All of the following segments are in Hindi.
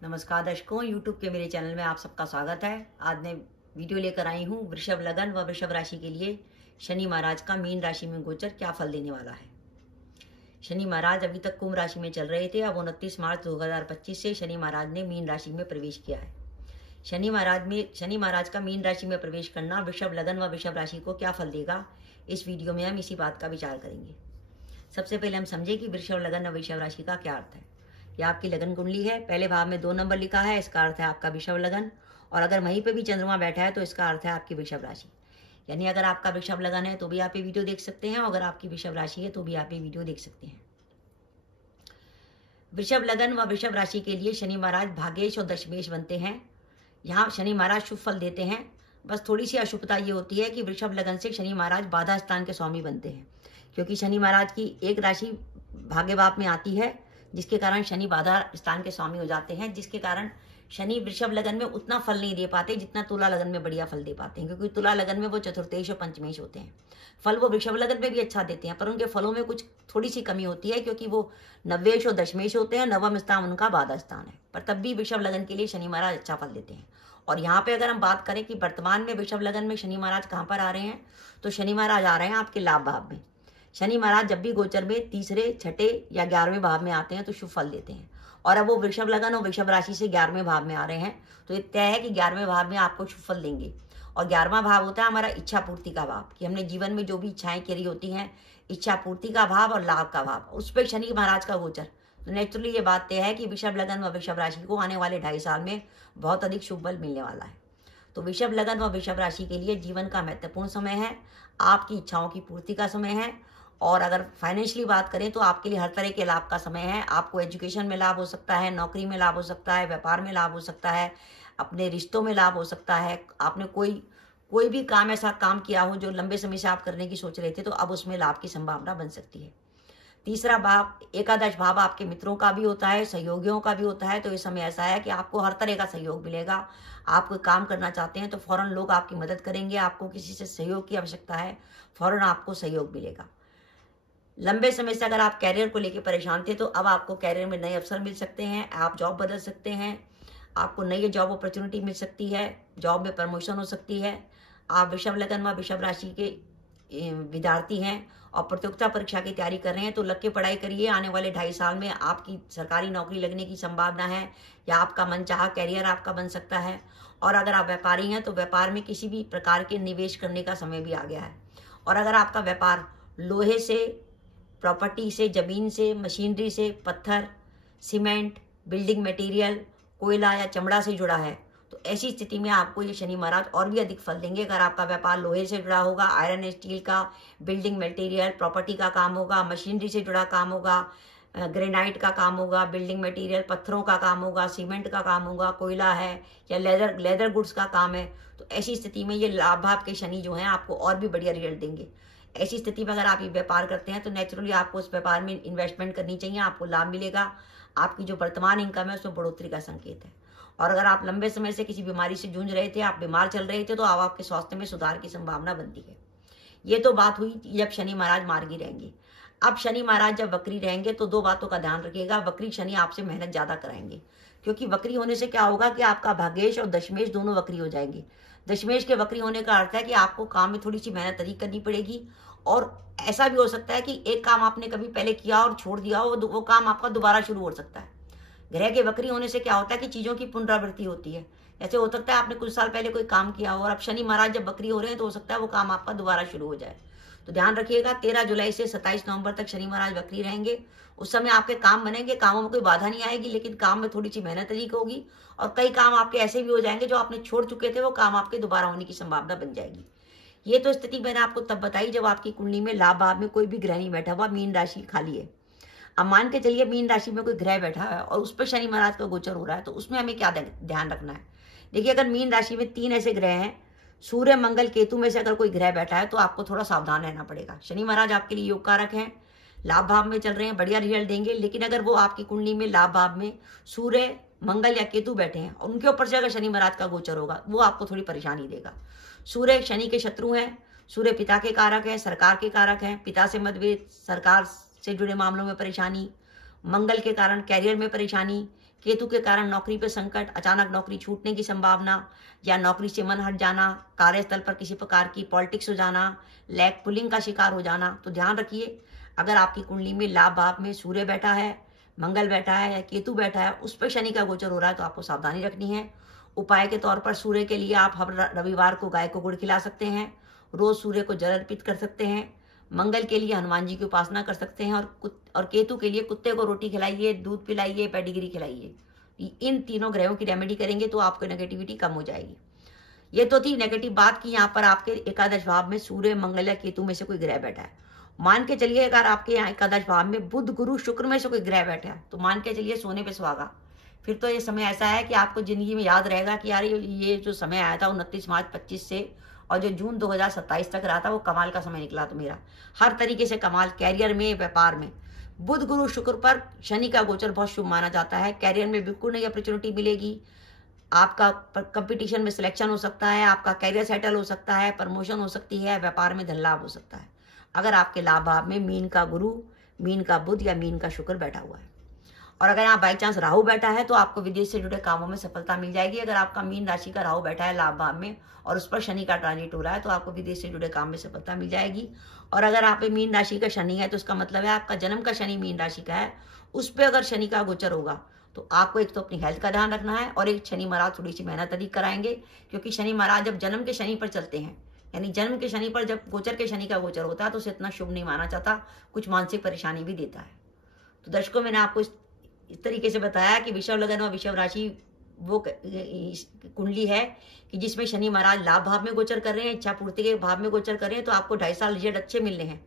नमस्कार दर्शकों, यूट्यूब के मेरे चैनल में आप सबका स्वागत है। आज मैं वीडियो लेकर आई हूँ वृषभ लगन व वृषभ राशि के लिए शनि महाराज का मीन राशि में गोचर क्या फल देने वाला है। शनि महाराज अभी तक कुंभ राशि में चल रहे थे। अब 29 मार्च 2025 से शनि महाराज ने मीन राशि में प्रवेश किया है। शनि महाराज का मीन राशि में प्रवेश करना वृषभ लगन व वृषभ राशि को क्या फल देगा, इस वीडियो में हम इसी बात का विचार करेंगे। सबसे पहले हम समझे कि वृषभ लगन और वृषभ राशि का क्या अर्थ है। यह आपकी लगन कुंडली है। पहले भाव में 2 नंबर लिखा है, इसका अर्थ है आपका वृषभ लगन। और अगर वहीं पे भी चंद्रमा बैठा है तो इसका अर्थ है आपकी वृषभ राशि। यानी अगर आपका वृषभ लगन है तो भी आप ये वीडियो देख सकते हैं, और अगर आपकी वृषभ राशि है तो भी आप ये वीडियो देख सकते हैं। वृषभ लगन व वृषभ राशि के लिए शनि महाराज भाग्येश और दशमेश बनते हैं। यहाँ शनि महाराज शुभ फल देते हैं। बस थोड़ी सी अशुभता ये होती है कि वृषभ लगन से शनि महाराज बाधा स्थान के स्वामी बनते हैं, क्योंकि शनि महाराज की एक राशि भाग्य भाव में आती है, जिसके कारण शनि बाधा स्थान के स्वामी हो जाते हैं, जिसके कारण शनि वृषभ लगन में उतना फल नहीं दे पाते जितना तुला लगन में बढ़िया फल दे पाते हैं। क्योंकि तुला लगन में वो चतुर्थेश और पंचमेश होते हैं। फल वो वृषभ लगन में भी अच्छा देते हैं, पर उनके फलों में कुछ थोड़ी सी कमी होती है, क्योंकि वो नवेश और दशमेश होते हैं। नवम स्थान उनका बाधा स्थान है, पर तब भी वृषभ लगन के लिए शनि महाराज अच्छा फल देते हैं। और यहाँ पे अगर हम बात करें कि वर्तमान में वृषभ लगन में शनि महाराज कहाँ पर आ रहे हैं, तो शनि महाराज आ रहे हैं आपके लाभ भाव में। शनि महाराज जब भी गोचर में तीसरे, छठे या 11वें भाव में आते हैं तो शुभ फल देते हैं। और अब वो वृषभ लगन और वृषभ राशि से 11वें भाव में आ रहे हैं, तो ये तय है कि 11वें भाव में आपको शुभ फल देंगे। और 11वां भाव होता है हमारा इच्छा पूर्ति का भाव, कि हमने जीवन में जो भी इच्छाएं करी होती हैं, इच्छा पूर्ति का भाव और लाभ का भाव, उस पर शनि महाराज का गोचर। तो नेचुरली ये बात तय है कि वृषभ लगन व वृषभ राशि को आने वाले 2.5 साल में बहुत अधिक शुभ बल मिलने वाला है। तो वृषभ लगन व वृषभ राशि के लिए जीवन का महत्वपूर्ण समय है, आपकी इच्छाओं की पूर्ति का समय है। और अगर फाइनेंशियली बात करें तो आपके लिए हर तरह के लाभ का समय है। आपको एजुकेशन में लाभ हो सकता है, नौकरी में लाभ हो सकता है, व्यापार में लाभ हो सकता है, अपने रिश्तों में लाभ हो सकता है। आपने कोई भी काम ऐसा काम किया हो जो लंबे समय से आप करने की सोच रहे थे, तो अब उसमें लाभ की संभावना बन सकती है। तीसरा भाव, एकादश भाव, आपके मित्रों का भी होता है, सहयोगियों का भी होता है। तो इस समय ऐसा है कि आपको हर तरह का सहयोग मिलेगा। आप कोई काम करना चाहते हैं तो फौरन लोग आपकी मदद करेंगे। आपको किसी से सहयोग की आवश्यकता है, फौरन आपको सहयोग मिलेगा। लंबे समय से अगर आप कैरियर को लेकर परेशान थे, तो अब आपको कैरियर में नए अवसर मिल सकते हैं। आप जॉब बदल सकते हैं, आपको नई जॉब अपॉर्चुनिटी मिल सकती है, जॉब में प्रमोशन हो सकती है। आप वृषभ लगन व वृषभ राशि के विद्यार्थी हैं और प्रतियोगिता परीक्षा की तैयारी कर रहे हैं, तो लग के पढ़ाई करिए। आने वाले 2.5 साल में आपकी सरकारी नौकरी लगने की संभावना है, या आपका मनचाहा कैरियर आपका बन सकता है। और अगर आप व्यापारी हैं तो व्यापार में किसी भी प्रकार के निवेश करने का समय भी आ गया है। और अगर आपका व्यापार लोहे से, प्रॉपर्टी से, जमीन से, मशीनरी से, पत्थर, सीमेंट, बिल्डिंग मटेरियल, कोयला या चमड़ा से जुड़ा है, तो ऐसी स्थिति में आपको ये शनि महाराज और भी अधिक फल देंगे। अगर आपका व्यापार लोहे से जुड़ा होगा, आयरन स्टील का, बिल्डिंग मटेरियल, प्रॉपर्टी का काम होगा, मशीनरी से जुड़ा काम होगा, ग्रेनाइट का काम होगा, बिल्डिंग मटेरियल पत्थरों का काम होगा, सीमेंट का काम होगा, कोयला है या लेदर गुड्स का काम है, तो ऐसी स्थिति में ये लाभ भाव के शनि जो हैं आपको और भी बढ़िया रिजल्ट देंगे। ऐसी स्थिति में अगर आप ये व्यापार करते हैं तो नेचुरली आपको उस व्यापार में इन्वेस्टमेंट करनी चाहिए, आपको लाभ मिलेगा। आपकी जो वर्तमान इनकम है उसमें बढ़ोतरी का संकेत है। और अगर आप लंबे समय से किसी बीमारी से जूझ रहे थे, आप बीमार चल रहे थे, तो अब आपके स्वास्थ्य में सुधार की संभावना बनती है। ये तो बात हुई जब शनि महाराज मार्गी रहेंगे। अब शनि महाराज जब वक्री रहेंगे तो 2 बातों का ध्यान रखिएगा। वक्री शनि आपसे मेहनत ज्यादा कराएंगे, क्योंकि वक्री होने से क्या होगा कि आपका भाग्येश और दशमेश दोनों वक्री हो जाएंगे। दशमेश के वक्री होने का अर्थ है कि आपको काम में थोड़ी सी मेहनत अधिक करनी पड़ेगी। और ऐसा भी हो सकता है कि एक काम आपने कभी पहले किया और छोड़ दिया हो, वो काम आपका दोबारा शुरू हो सकता है। ग्रह के वक्री होने से क्या होता है कि चीजों की पुनरावृत्ति होती है। ऐसे हो सकता है आपने कुछ साल पहले कोई काम किया हो और अब शनि महाराज जब वक्री हो रहे हैं तो हो सकता है वो काम आपका दोबारा शुरू हो जाए। तो ध्यान रखिएगा, 13 जुलाई से 27 नवंबर तक शनि महाराज वक्री रहेंगे। उस समय आपके काम बनेंगे, कामों में कोई बाधा नहीं आएगी, लेकिन काम में थोड़ी सी मेहनत अधिक होगी। और कई काम आपके ऐसे भी हो जाएंगे जो आपने छोड़ चुके थे, वो काम आपके दोबारा होने की संभावना बन जाएगी। ये तो स्थिति मैंने आपको तब बताई जब आपकी कुंडली में लाभ भाव में कोई भी ग्रह नहीं बैठा हुआ, मीन राशि खाली है। अब मान के चलिए मीन राशि में कोई ग्रह बैठा है और उस पर शनि महाराज का गोचर हो रहा है, तो उसमें हमें क्या ध्यान रखना है। देखिए, अगर मीन राशि में 3 ऐसे ग्रह हैं, सूर्य, मंगल, केतु में से अगर कोई ग्रह बैठा है, तो आपको थोड़ा सावधान रहना पड़ेगा। शनि महाराज आपके लिए योग कारक हैं, लाभ भाव में चल रहे हैं, बढ़िया रिजल्ट देंगे। लेकिन अगर वो आपकी कुंडली में लाभ भाव में सूर्य, मंगल या केतु बैठे हैं और उनके ऊपर से अगर शनि महाराज का गोचर होगा, वो आपको थोड़ी परेशानी देगा। सूर्य शनि के शत्रु हैं, सूर्य पिता के कारक है, सरकार के कारक हैं। पिता से मतभेद, सरकार से जुड़े मामलों में परेशानी, मंगल के कारण कैरियर में परेशानी, केतु के कारण नौकरी पर संकट, अचानक नौकरी छूटने की संभावना या नौकरी से मन हट जाना, कार्यस्थल पर किसी प्रकार की पॉलिटिक्स हो जाना, लैग पुलिंग का शिकार हो जाना। तो ध्यान रखिए, अगर आपकी कुंडली में लाभ भाव में सूर्य बैठा है, मंगल बैठा है या केतु बैठा है, उस पर शनि का गोचर हो रहा है, तो आपको सावधानी रखनी है। उपाय के तौर पर सूर्य के लिए आप हर रविवार को गाय को गुड़ खिला सकते हैं, रोज सूर्य को जल अर्पित कर सकते हैं। मंगल के लिए हनुमान जी की उपासना कर सकते हैं और केतु के लिए कुत्ते को रोटी खिलाइए, दूध पिलाइए, पेडिग्री खिलाइए। इन तीनों ग्रहों की रेमेडी करेंगे तो आपको नेगेटिविटी कम हो जाएगी। ये तो थी नेगेटिव बात कि यहाँ पर आपके एकादश भाव में सूर्य, मंगल या केतु में से कोई ग्रह बैठा है। मान के चलिए अगर आपके यहाँ एकादश भाव में बुध, गुरु, शुक्र में से कोई ग्रह बैठा है, तो मान के चलिए सोने पे सुहागा। फिर तो ये समय ऐसा है कि आपको जिंदगी में याद रहेगा कि यार ये जो समय आया था 29 मार्च 25 से और जो जून 2027 तक रहा था, वो कमाल का समय निकला। तो मेरा हर तरीके से कमाल, कैरियर में, व्यापार में। बुध, गुरु, शुक्र पर शनि का गोचर बहुत शुभ माना जाता है। कैरियर में बिल्कुल नई अपॉर्चुनिटी मिलेगी, आपका कंपटीशन में सिलेक्शन हो सकता है, आपका कैरियर सेटल हो सकता है, प्रमोशन हो सकती है, व्यापार में धन लाभ हो सकता है, अगर आपके लाभ भाव में मीन का गुरु, मीन का बुध या मीन का शुक्र बैठा हुआ है। और अगर यहाँ बाई चांस राहु बैठा है तो आपको विदेश से जुड़े कामों में सफलता मिल जाएगी। अगर आपका मीन राशि का राहु बैठा है लाभ भाव में और उस पर शनि का ट्रांजिट हो रहा है, तो आपको विदेश से जुड़े काम में सफलता मिल जाएगी। और अगर आप मीन राशि का शनि है, तो उसका मतलब है आपका जन्म का शनि मीन राशि का है, उस पर अगर शनि का गोचर होगा तो आपको एक तो अपनी हेल्थ का ध्यान रखना है, और एक शनि महाराज थोड़ी सी मेहनत अधिक कराएंगे, क्योंकि शनि महाराज जब जन्म के शनि पर चलते हैं, यानी जन्म के शनि पर जब गोचर के शनि का गोचर होता है, तो उसे इतना शुभ नहीं माना जाता, कुछ मानसिक परेशानी भी देता है। तो दर्शकों, मैंने आपको इस तरीके से बताया कि विषव लगन और विषव राशि वो कुंडली है कि जिसमें शनि महाराज लाभ भाव में गोचर कर रहे हैं, इच्छा पूर्ति के भाव में गोचर कर रहे हैं, तो आपको 2.5 साल रिजल्ट अच्छे मिलने हैं।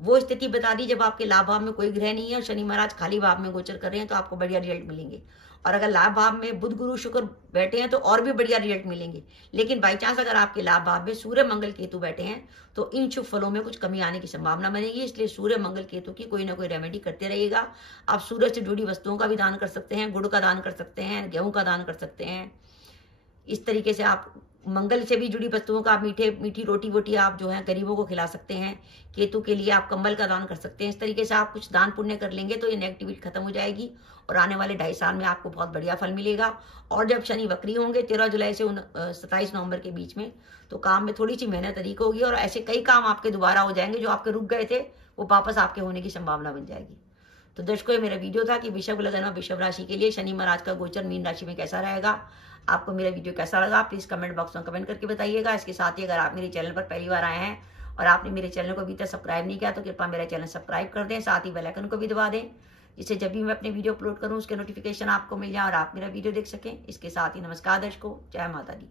वो स्थिति बता दी जब आपके लाभ भाव में कोई ग्रह नहीं है और शनि महाराज खाली भाव में गोचर कर रहे हैं, तो आपको बढ़िया रिजल्ट मिलेंगे। और अगर लाभ भाव में बुध, गुरु, शुक्र बैठे हैं तो और भी बढ़िया रिजल्ट मिलेंगे। लेकिन बाई चांस अगर आपके लाभ भाव में सूर्य, मंगल, केतु बैठे हैं, तो इन शुभ फलों में कुछ कमी आने की संभावना बनेगी। इसलिए सूर्य, मंगल, केतु की कोई ना कोई रेमेडी करते रहिएगा। आप सूरज से जुड़ी वस्तुओं का भी दान कर सकते हैं, गुड़ का दान कर सकते हैं, गेहूं का दान कर सकते हैं। इस तरीके से आप मंगल से भी जुड़ी वस्तुओं का, मीठी रोटी वोटी आप जो है गरीबों को खिला सकते हैं। केतु के लिए आप कंबल का दान कर सकते हैं। इस तरीके से आप कुछ दान पुण्य कर लेंगे तो ये नेगेटिविटी खत्म हो जाएगी और आने वाले 2.5 साल में आपको बहुत बढ़िया फल मिलेगा। और जब शनि वक्री होंगे 13 जुलाई से 27 नवंबर के बीच में, तो काम में थोड़ी सी मेहनत अधिक होगी और ऐसे कई काम आपके दोबारा हो जाएंगे जो आपके रुक गए थे, वो वापस आपके होने की संभावना बन जाएगी। तो दर्शकों, ये मेरा वीडियो था कि विषव लगन और विषव राशि के लिए शनि महाराज का गोचर मीन राशि में कैसा रहेगा। आपको मेरा वीडियो कैसा लगा प्लीज कमेंट बॉक्स में कमेंट करके बताइएगा। इसके साथ ही अगर आप मेरे चैनल पर पहली बार आए हैं और आपने मेरे चैनल को अभी तक सब्सक्राइब नहीं किया, तो कृपया मेरा चैनल सब्सक्राइब कर दें, साथ ही बेल आइकन को भी दबा दें, जिससे जब भी मैं अपने वीडियो अपलोड करूं उसके नोटिफिकेशन आपको मिल जाए और आप मेरा वीडियो देख सकें। इसके साथ ही नमस्कार दर्शकों, जय माता दी।